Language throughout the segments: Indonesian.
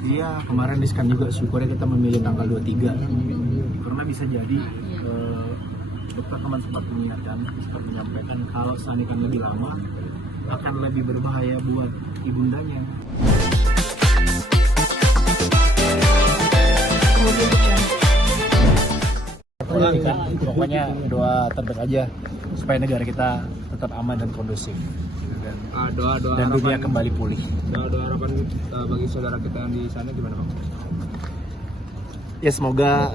Iya, kemarin riskan juga, syukurnya kita memilih tanggal 23 karena bisa jadi dokter teman sempat mengingatkan, sempat menyampaikan kalau seandainya lebih lama akan lebih berbahaya buat ibundanya. Pokoknya doa terbaik aja supaya negara kita tetap aman dan kondusif. Doa Dan dunia harapan, kembali pulih. doa harapan bagi saudara kita yang di sana gimana, Bang? Ya semoga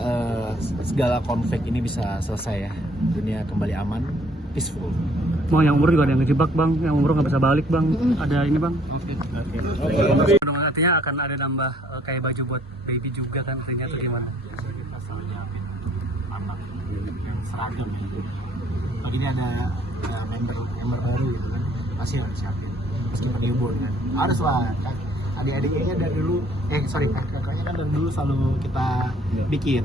segala konflik ini bisa selesai ya, dunia kembali aman, peaceful. Bang, yang umur juga ada yang ngejebak bang, yang umur nggak bisa balik bang, ada ini bang. Oke. Artinya akan ada nambah kayak baju buat baby juga kan, artinya tuh gimana? Biasa kita selalu nyiapin anak yang seragam ya. Pagi ini ada member baru gitu kan, pasti harus siapin. Meskipun newborn kan, harus lah. Adik-adiknya dari dulu, kakaknya kan dari dulu selalu kita bikin.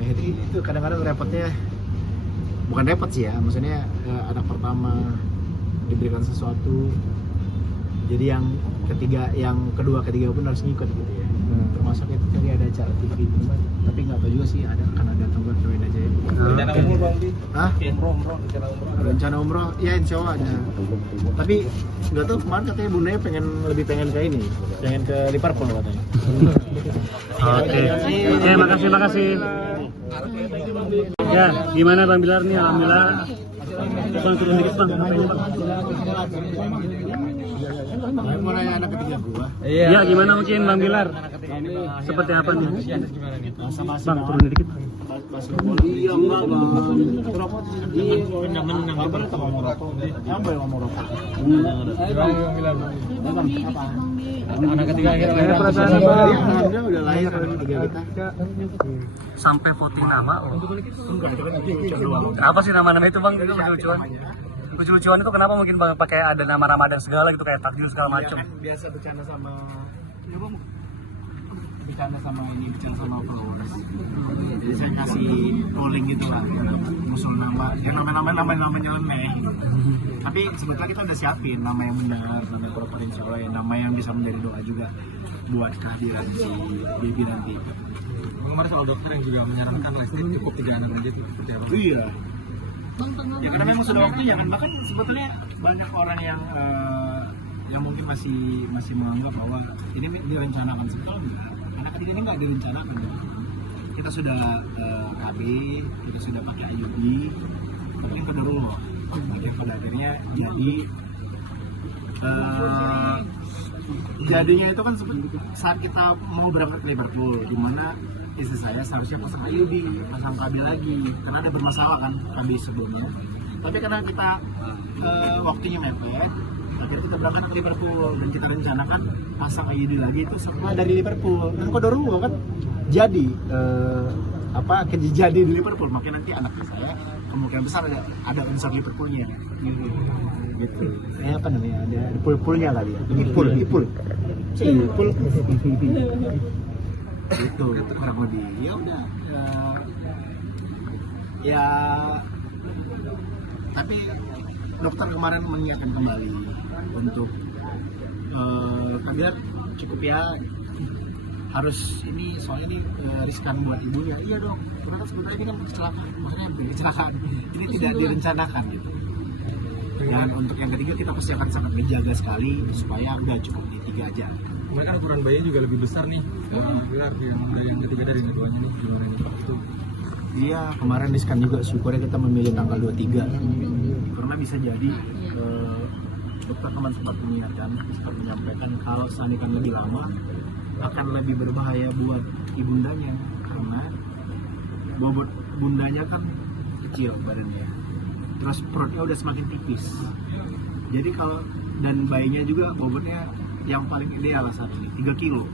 Nah itu kadang-kadang repotnya, bukan repot sih ya, maksudnya anak pertama diberikan sesuatu, jadi yang kedua ketiga pun harus ngikut gitu ya. Termasuk itu tadi ada acara TV, tapi nggak tahu juga sih akan ada atau enggak, cobain aja ya. Rencana umroh, Bang? Hah? Umroh, rencana umroh. Rencana umroh, ya insya Allah ada. Tapi nggak tahu, kemarin katanya bundanya lebih pengen ke ini, pengen ke Liverpool katanya. Oke, makasih. Ya, gimana Bang Bilar nih? Alhamdulillah. Bang, turun dikit bang. Apa ini bang? Mulai anak ketiga gua. Iya, gimana mungkin Bang Bilar? Seperti apa nih? Bang, turun dikit. Iya enggak bang. Rokok. Iya. Kabar atau mau rokok? Apa yang mau rokok? Anak ketiga akhirnya Perasaan apa? Alhamdulillah udah lahir anak ketiga kita. Sampai voting nama loh. Kenapa sih nama-nama itu bang? Itu lucu-lucuan. Lucu-lucuan itu kenapa mungkin bang pakai ada nama Ramadan segala gitu, kayak takjil segala macam. Biasa bercanda sama followers. Jadi saya kasih polling gitu lah, usul nama, yang nama nyeleneh. Tapi sebetulnya kita udah siapin nama yang benar, nama yang proper insya Allah, yang nama yang bisa menjadi doa juga buat kehadiran si baby nanti. Kemarin soal dokter yang juga menyarankan listrik cukup 3 anak aja tuh, seperti apa? Iya. Ya karena memang sudah waktunya kan, bahkan sebetulnya banyak orang yang mungkin masih menganggap bahwa ini direncanakan, sebetulnya anak ketiga ini nggak direncanakan. Kita sudah KB, kita sudah pakai IUD, tapi yang kedua pada akhirnya jadinya itu kan saat kita mau berangkat ke Liverpool, di mana istri saya seharusnya pasang IUD, pasang KB lagi, karena ada bermasalah kan KB sebelumnya. Tapi karena kita waktunya mepet, akhirnya kita berangkat ke Liverpool dan kita rencanakan pasang IUD lagi itu setelah dari Liverpool. Kan Kodoruo kan jadi jadi di Liverpool, makanya nanti anaknya saya kemungkinan besar ada unsur Liverpoolnya gitu. Apa namanya, ada pool-poolnya kali ya, ipul itu kurang lebih. Ya udah ya tapi dokter kemarin mengingatkan kembali untuk Kabinet cukup ya, harus ini soalnya ini riskan buat ibunya. Iya dong, karena sebenarnya ini kan kecelakaan, ini tidak direncanakan gitu. Dan untuk yang ketiga kita pasti akan sangat menjaga sekali supaya udah cukup di 3 aja. Mungkin kan ukuran bayinya juga lebih besar nih, yang ketiga dari keduanya nih, gimana itu? Iya, kemarin riskan juga, syukurnya kita memilih tanggal 23 karena bisa jadi dokter teman sempat mengingatkan, sempat menyampaikan kalau seandainya lebih lama akan lebih berbahaya buat ibundanya, karena bobot bundanya kan kecil badannya, terus perutnya udah semakin tipis. Jadi kalau dan bayinya juga bobotnya yang paling ideal saat ini 3 kilo.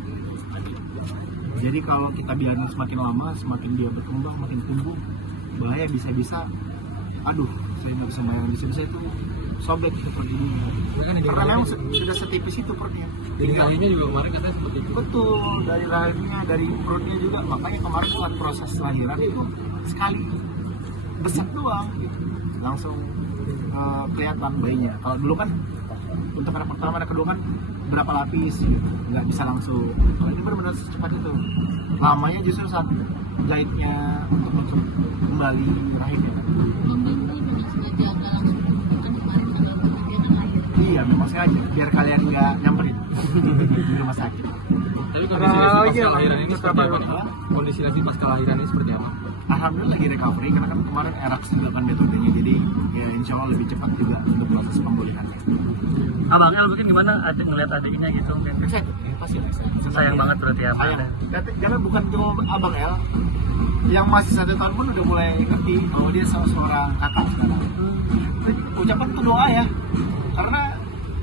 Jadi kalau kita biarkan semakin lama, semakin dia berkembang, makin tumbuh, bahaya, bisa-bisa, saya nggak bisa bayangin, bisa-bisa itu sobek itu perut ibunya. Karena memang sudah setipis itu perutnya. Dari lahirnya juga kemarin katanya seperti itu. Betul, dari lahirnya, dari perutnya juga. Makanya kemarin saat proses lahiran itu sekali besar doang, gitu. Langsung kelihatan bayinya. Kalau dulu kan untuk anak pertama, anak kedua kan berapa lapis gitu. Nggak bisa langsung. Kalau ini benar-benar secepat itu. Lamanya justru saat jahitnya untuk kembali rahimnya. Iya, memang sengaja biar kalian nggak nyamperin di rumah sakit. Tapi kondisi Levi pas kelahiran ini seperti apa nih? Kondisi Levi pas kelahiran ini seperti apa? Alhamdulillah lagi recovery karena kan kemarin eraksi dilakukan metodenya, jadi ya insya Allah lebih cepat juga untuk proses pemulihannya. Abang El mungkin gimana ngeliat adiknya gitu mungkin? Excited, ya, pasti excited. Sayang banget berarti ya. Sayang. Karena bukan cuma Abang El, yang masih 1 tahun pun udah mulai ngerti kalau dia seorang kakak sekarang. Ucapan itu doa ya, karena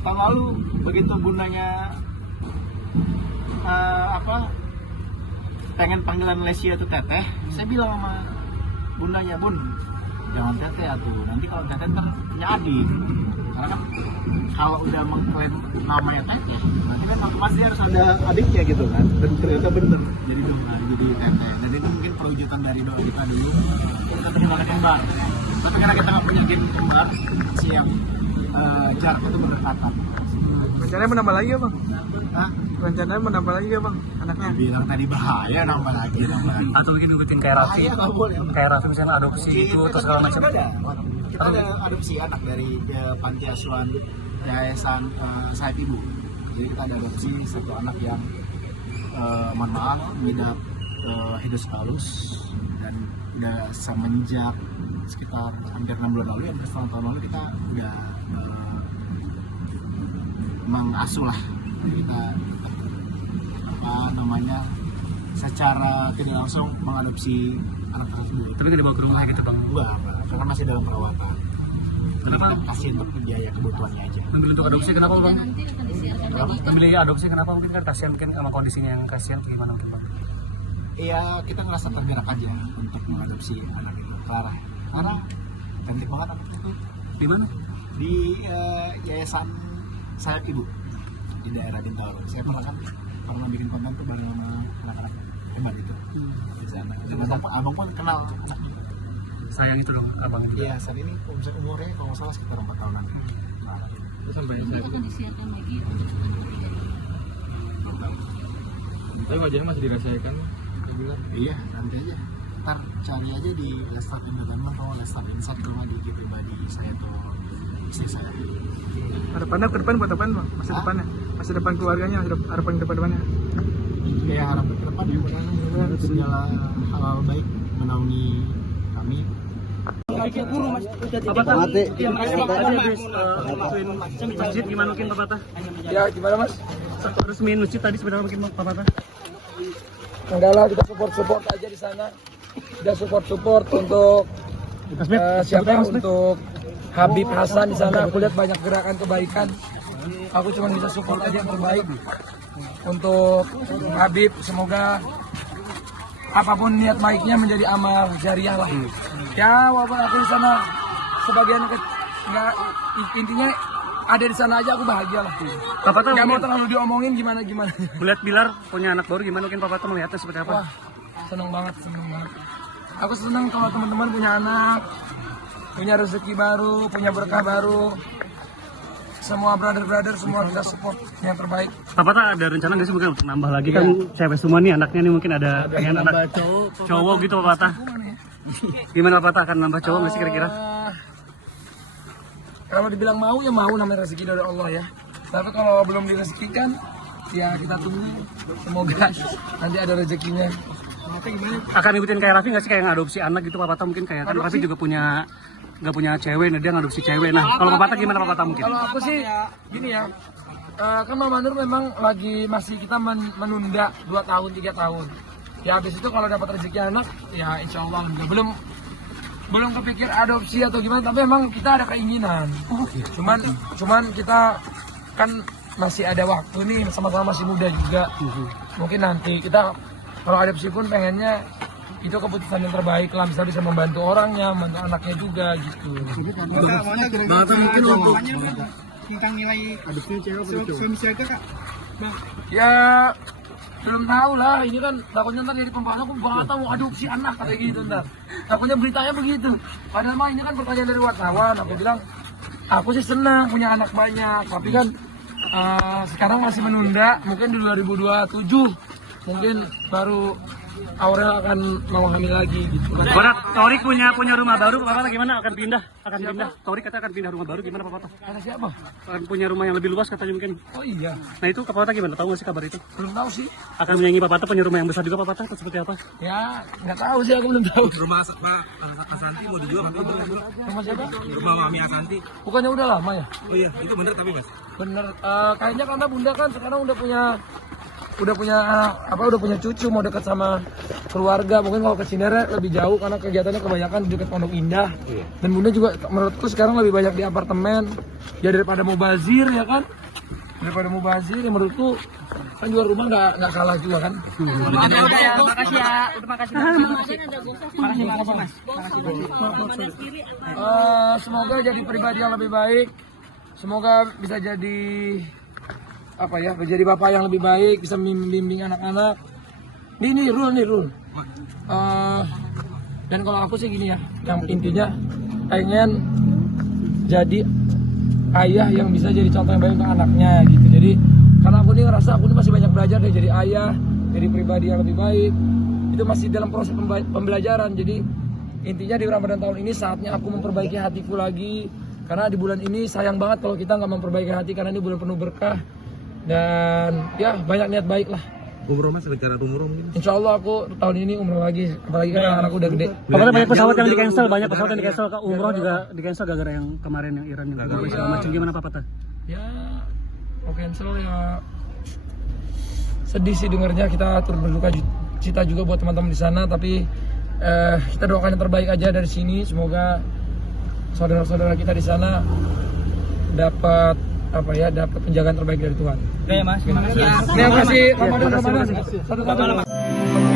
tahun lalu begitu bundanya pengen panggilan Lesia itu teteh, saya bilang sama bundanya, Bun, jangan teteh atuh, nanti kalau teteh kan punya adik. Karena kan kalau udah mengklaim namanya teteh, nanti kan pasti harus ada adiknya gitu kan. Dan ternyata bener jadi doa, jadi teteh. Dan itu mungkin perwujudan dari doa kita dulu. Kita punya kembar, tapi karena kita nggak punya gen kembar, siap jaraknya itu berdekatan. Rencananya menambah lagi ya bang? Hah? Rencananya menambah lagi ya bang anaknya? Bilang tadi bahaya, nambah lagi. Atau mungkin ngikutin kayak Raffi, Bahaya nggak boleh. kayak Raffi misalnya adopsi gitu atau segala macam. Kita ada adopsi anak dari panti asuhan yayasan Sayap Ibu. Jadi kita ada adopsi satu anak yang mohon maaf mengidap hidrocephalus, dan udah semenjak sekitar hampir 6 bulan lalu, ya setengah tahun lalu kita udah mengasuh lah. Kita secara tidak langsung mengadopsi anak tersebut. Tapi tidak bawa ke rumah gitu bang. Enggak, karena masih dalam perawatan. Kenapa? Kita kasih untuk biaya kebutuhannya aja. Memilih untuk adopsi kenapa bang? Nanti akan disiarkan lagi. Memilih adopsi kenapa? Mungkin kan kasihan mungkin sama kondisinya yang kasihan atau gimana mungkin bang? Iya, kita ngerasa tergerak aja untuk mengadopsi anak itu. Karena cantik banget anak itu Di mana? di yayasan Sayap Ibu di daerah Bintaro. Saya pernah bikin konten tuh bareng sama anak-anak hebat itu di sana. Abang pun kenal anaknya. Sayang itu dong abang juga. Iya, saat ini umurnya kalau nggak salah sekitar 4 tahunan. Terus sampai Nanti akan disiarkan lagi untuk anak tiga. tapi wajahnya masih dirahasiakan. Dibilang. Iya, nanti aja. Ntar cari aja di Lestar Entertainment atau Lestar Insight kalau di IG pribadi saya atau istri saya. Harapannya ke depan buat apaan bang? Masa depannya? Masa depan keluarganya, harapan ke depannya? Ya harapan ke depan ya mudah-mudahan segala hal baik menaungi kami. Bapak tah? Iya, makasih Pak. Tadi habis nentuin masjid gimana mungkin Bapak tah? Ya gimana mas? Resmiin masjid tadi sebenarnya mungkin Bapak tah? Enggak lah, kita support aja di sana. Kita support untuk siapa? Untuk Habib Hasan di sana. Aku lihat banyak gerakan kebaikan. Aku cuma bisa support aja yang terbaik untuk Habib. Semoga apapun niat baiknya menjadi amal jariah lah. Ya walaupun aku di sana sebagian nggak, intinya ada di sana aja aku bahagia lah. Bapak tah Nggak mau mungkin terlalu diomongin gimana. melihat Bilar punya anak baru gimana mungkin Bapak tah melihatnya seperti apa? Wah, seneng banget. Aku seneng kalau teman-teman punya anak, punya rezeki baru, punya berkah baru. Semua brother semua kita support yang terbaik. Bapak tah ada rencana nggak sih mungkin untuk nambah lagi kan cewek semua nih anaknya nih mungkin ada pengen anak cowok gitu Bapak tah? Gimana Bapak tah akan nambah cowok nggak sih kira-kira? Kalau dibilang mau ya mau, namanya rezeki dari Allah ya. Tapi kalau belum direzekikan ya kita tunggu. Semoga nanti ada rezekinya. Akan ngikutin kayak Raffi nggak sih kayak ngadopsi anak gitu Bapak tah mungkin kayak kan Raffi juga nggak punya cewek, nah dia ngadopsi cewek. Nah kalau Bapak tah gimana Bapak tah mungkin? Kalau aku sih gini ya, kan Mama Nur memang masih kita menunda 2 tahun 3 tahun. Ya habis itu kalau dapat rezeki anak ya insya Allah belum kepikir adopsi atau gimana, tapi memang kita ada keinginan. Cuman kita kan masih ada waktu nih, sama-sama masih muda juga. Mungkin nanti kita kalau adopsi pun pengennya itu keputusan yang terbaik lah, bisa membantu orangnya, membantu anaknya juga gitu. Bapak mungkin untuk tentang nilai adopsi suami siaga Kak. Ya belum tahu lah, ini kan takutnya ntar jadi pembahasan aku nggak tahu mau adopsi anak kayak gitu ntar. Takutnya beritanya begitu. Padahal mah ini kan pertanyaan dari wartawan. Aku bilang aku sih senang punya anak banyak, tapi kan sekarang masih menunda, mungkin di 2027 mungkin baru Aurel akan mau hamil lagi gitu. Barat, Torik punya rumah baru, Papa gimana? Akan pindah? Torik kata akan pindah rumah baru, gimana Papa? Kata siapa? Akan punya rumah yang lebih luas katanya mungkin. Oh iya, Nah itu Papa gimana? Tahu nggak sih kabar itu? belum tahu sih. Akan menyanyi Papa punya rumah yang besar juga Papa atau seperti apa? Ya nggak tahu sih, aku belum tahu. Rumah Asanti mau dijual apa? Rumah siapa? Rumah Mami Asanti. Bukannya udah lama ya? Oh iya, itu bener tapi mas. Bener, kayaknya karena bunda kan sekarang udah punya cucu, mau dekat sama keluarga. Mungkin kalau ke Cinere lebih jauh karena kegiatannya kebanyakan di dekat Pondok Indah. Dan bunda juga menurutku sekarang lebih banyak di apartemen ya daripada mubazir ya kan. Daripada mubazir ya menurutku kan jual rumah nggak kalah juga kan. Udah ya, makasih ya. Udah makasih. Makasih Mas. Semoga jadi pribadi yang lebih baik. Semoga bisa jadi menjadi bapak yang lebih baik, bisa membimbing anak-anak. Ini rule. Dan kalau aku sih gini ya, yang intinya pengen jadi ayah yang bisa jadi contoh yang baik untuk anaknya gitu. Jadi karena aku nih ngerasa aku nih masih banyak belajar deh jadi ayah, jadi pribadi yang lebih baik. Itu masih dalam proses pembelajaran. Jadi intinya di Ramadan tahun ini saatnya aku memperbaiki hatiku lagi. Karena di bulan ini sayang banget kalau kita nggak memperbaiki hati karena ini bulan penuh berkah. Dan ya banyak niat baik lah. Umroh mas, rencana umroh mungkin. Insya Allah aku tahun ini umroh lagi, apalagi kan anak udah gede. Pokoknya banyak pesawat yang di cancel, ke umroh juga di cancel gara-gara yang kemarin yang Iran yang gagal segala macam. Gimana Papa? Ya, mau cancel ya. Sedih sih dengarnya, kita turut berduka cita juga buat teman-teman di sana. Tapi kita doakan yang terbaik aja dari sini. Semoga saudara-saudara kita di sana dapat dapat penjagaan terbaik dari Tuhan. Oke ya Mas, terima kasih. Terima kasih. Ramadan.